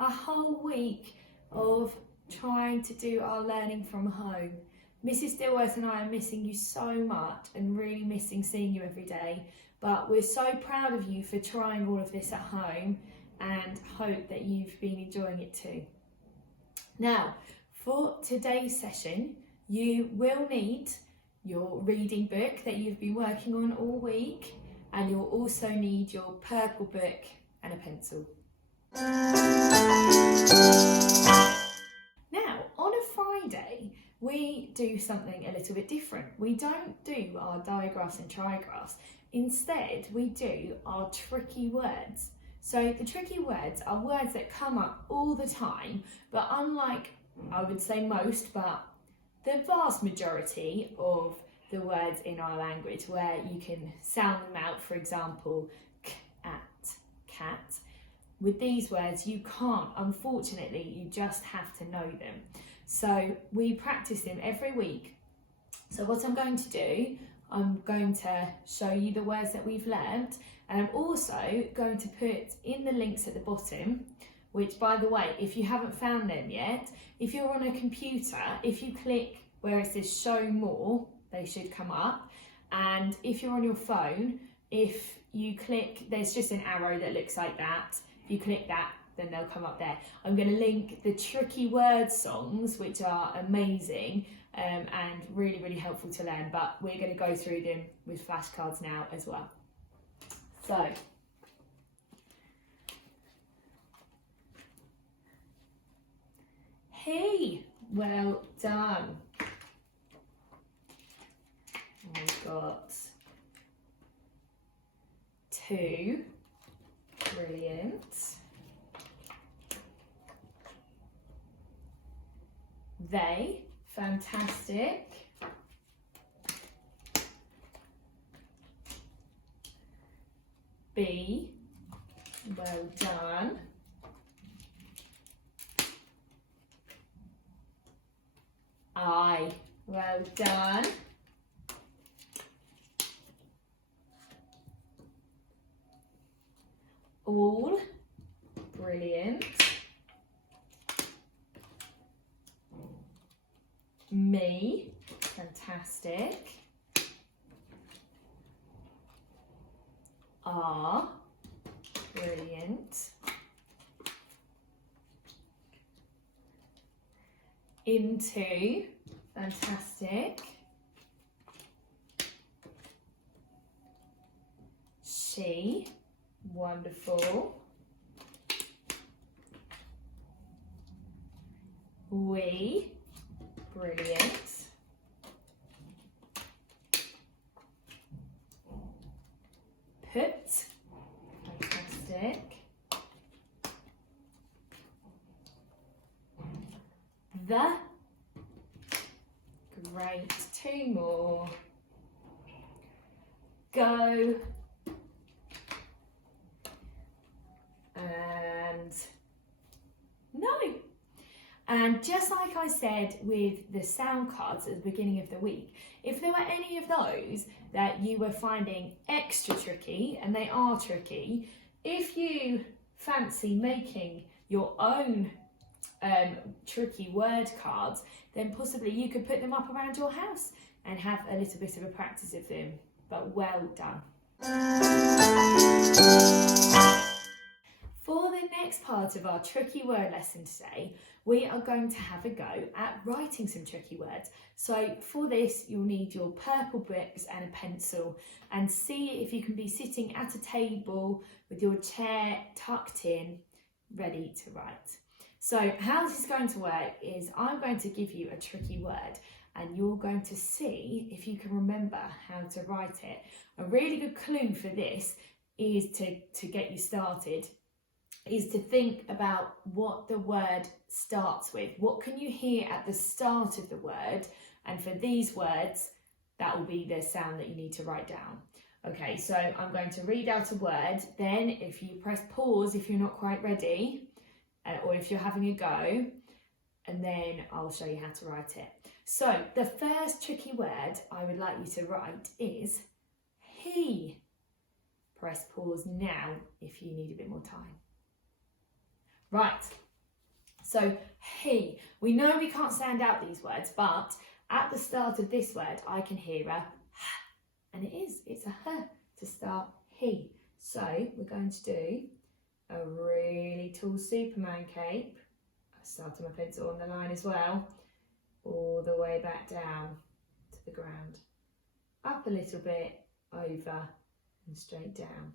a whole week of trying to do our learning from home. Mrs. Dilworth and I are missing you so much and really missing seeing you every day, but we're so proud of you for trying all of this at home and hope that you've been enjoying it too. Now, for today's session, you will need your reading book that you've been working on all week, and you'll also need your purple book and a pencil. Now, on a Friday, we do something a little bit different. We don't do our digraphs and trigraphs. Instead, we do our tricky words. So the tricky words are words that come up all the time, but unlike, I would say most, but the vast majority of the words in our language where you can sound them out, for example, cat. With these words, you can't, unfortunately, you just have to know them. So we practice them every week. So what I'm going to do, I'm going to show you the words that we've learnt, and I'm also going to put in the links at the bottom, which, by the way, if you haven't found them yet, if you're on a computer, if you click where it says show more, they should come up. And if you're on your phone, if you click, there's just an arrow that looks like that. If you click that, then they'll come up there. I'm going to link the tricky word songs, which are amazing and really, really helpful to learn, but we're going to go through them with flashcards now as well. So, hey, well done. We've got 2, brilliant. They, fantastic. B, well done. I, well done. All, brilliant. Me, fantastic. Are, brilliant. Into, fantastic. She, wonderful. We, brilliant. Put, fantastic. The, great. 2 more. Go. And no. And just like I said with the sound cards at the beginning of the week, if there were any of those that you were finding extra tricky, and they are tricky, if you fancy making your own tricky word cards, then possibly you could put them up around your house and have a little bit of a practice of them. But well done. For the next part of our tricky word lesson today, we are going to have a go at writing some tricky words. So for this, you'll need your purple books and a pencil, and see if you can be sitting at a table with your chair tucked in, ready to write. So how this is going to work is I'm going to give you a tricky word, and you're going to see if you can remember how to write it. A really good clue for this is to get you started is to think about what the word starts with. What can you hear at the start of the word? And for these words, that will be the sound that you need to write down. Okay, so I'm going to read out a word. Then if you press pause if you're not quite ready, or if you're having a go, and then I'll show you how to write it. So the first tricky word I would like you to write is he. Press pause now if you need a bit more time. Right, So he, we know we can't sound out these words, but at the start of this word, I can hear a h, and it's a h to start he. So we're going to do a really tall Superman cape. I started my pencil on the line as well, all the way back down to the ground. Up a little bit, over and straight down.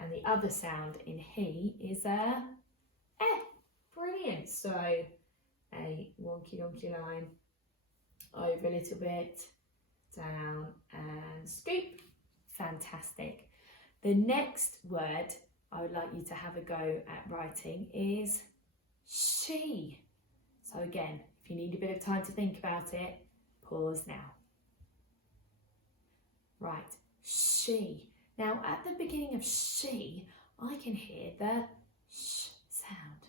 And the other sound in he is a eh. Brilliant. So a wonky donkey line, over a little bit, down and scoop. Fantastic. The next word I would like you to have a go at writing is she. So again, if you need a bit of time to think about it, pause now. Right, she. Now at the beginning of she, I can hear the sh sound,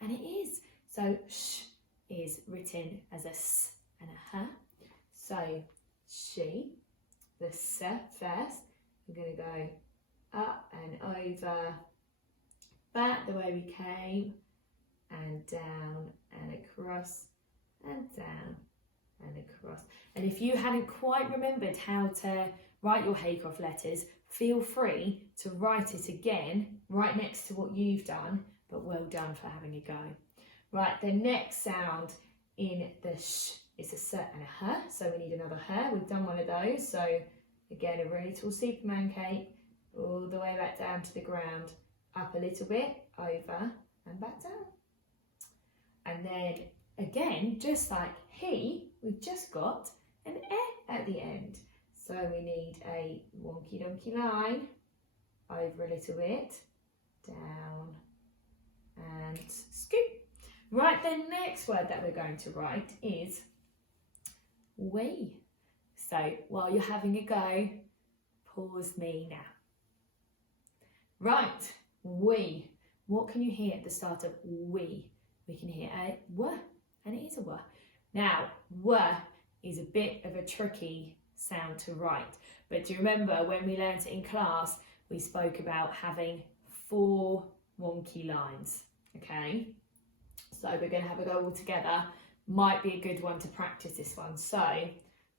and it is. So sh is written as a s and a h. So she, the s first, we're going to go up and over, back the way we came, and down and across, and down and across. And if you hadn't quite remembered how to write your Haycroft letters, feel free to write it again right next to what you've done, but well done for having a go. Right, the next sound in the sh is a s and a h, so we need another h. We've done one of those, so again, a really tall Superman cape, all the way back down to the ground, up a little bit, over and back down. And then again, just like he, we've just got an e at the end. So we need a wonky donkey line, over a little bit, down and scoop. Right, the next word that we're going to write is we. So while you're having a go, pause me now. Right, we. What can you hear at the start of we? We can hear a w, and it is a w. Now, w is a bit of a tricky sound to write, but do you remember when we learned it in class, we spoke about having 4 wonky lines, okay? So we're going to have a go all together. Might be a good one to practice this one. So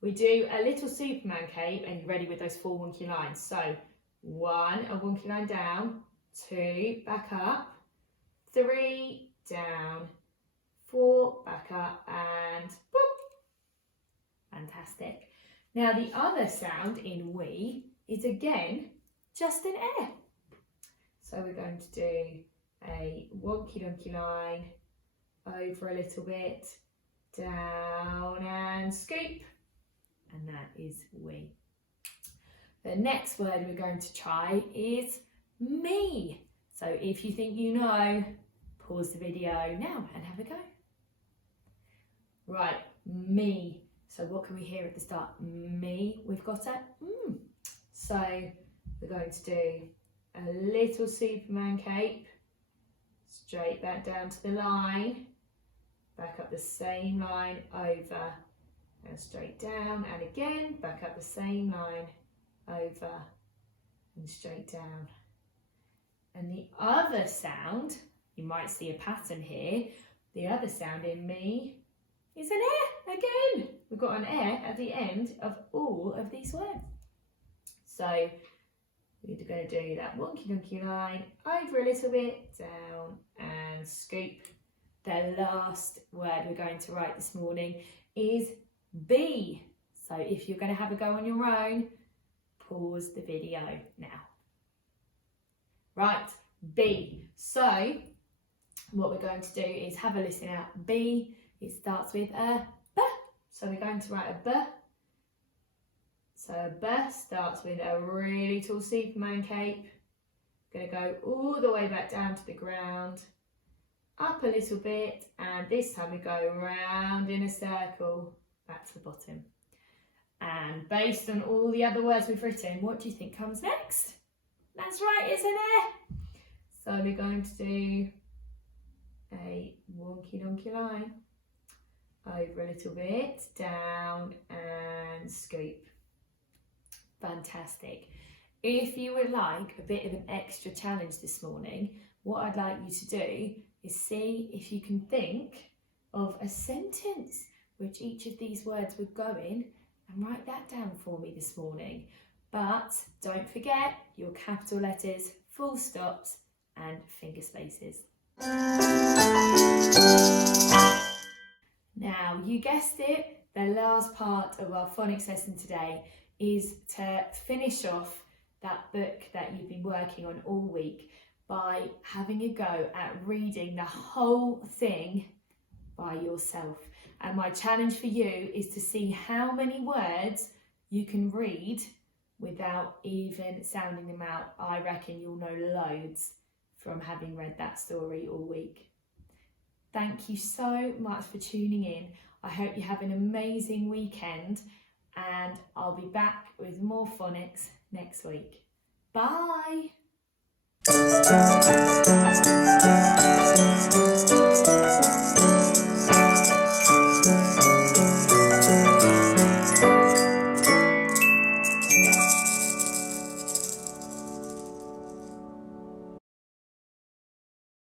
we do a little Superman cape, and you're ready with those 4 wonky lines. So 1, a wonky line down, 2, back up, 3, down, 4, back up, and boop. Fantastic. Now the other sound in we is again just an air. So we're going to do a wonky donkey line, over a little bit, down and scoop, and that is we. The next word we're going to try is me. So if you think you know, pause the video now and have a go. Right, me. So what can we hear at the start? Me, we've got a So we're going to do a little Superman cape, straight back down to the line, back up the same line, over and straight down, and again, back up the same line, over and straight down. And the other sound, you might see a pattern here, the other sound in me is an air again. We've got an air at the end of all of these words. So we're going to do that wonky donkey line, over a little bit, down and scoop. The last word we're going to write this morning is be. So if you're going to have a go on your own, pause the video now. Right, be. So what we're going to do is have a listen out. Be, it starts with a b. So we're going to write a b. So a b starts with a really tall Superman cape. Going to go all the way back down to the ground, up a little bit, and this time we go round in a circle back to the bottom. And based on all the other words we've written, what do you think comes next? That's right, it's an air. So we're going to do a wonky donkey line, over a little bit, down and scoop. Fantastic. If you would like a bit of an extra challenge this morning, what I'd like you to do is see if you can think of a sentence which each of these words would go in, and write that down for me this morning. But don't forget your capital letters, full stops and finger spaces. Now, you guessed it, the last part of our phonics lesson today is to finish off that book that you've been working on all week by having a go at reading the whole thing by yourself. And my challenge for you is to see how many words you can read without even sounding them out. I reckon you'll know loads from having read that story all week. Thank you so much for tuning in. I hope you have an amazing weekend, and I'll be back with more phonics next week. Bye!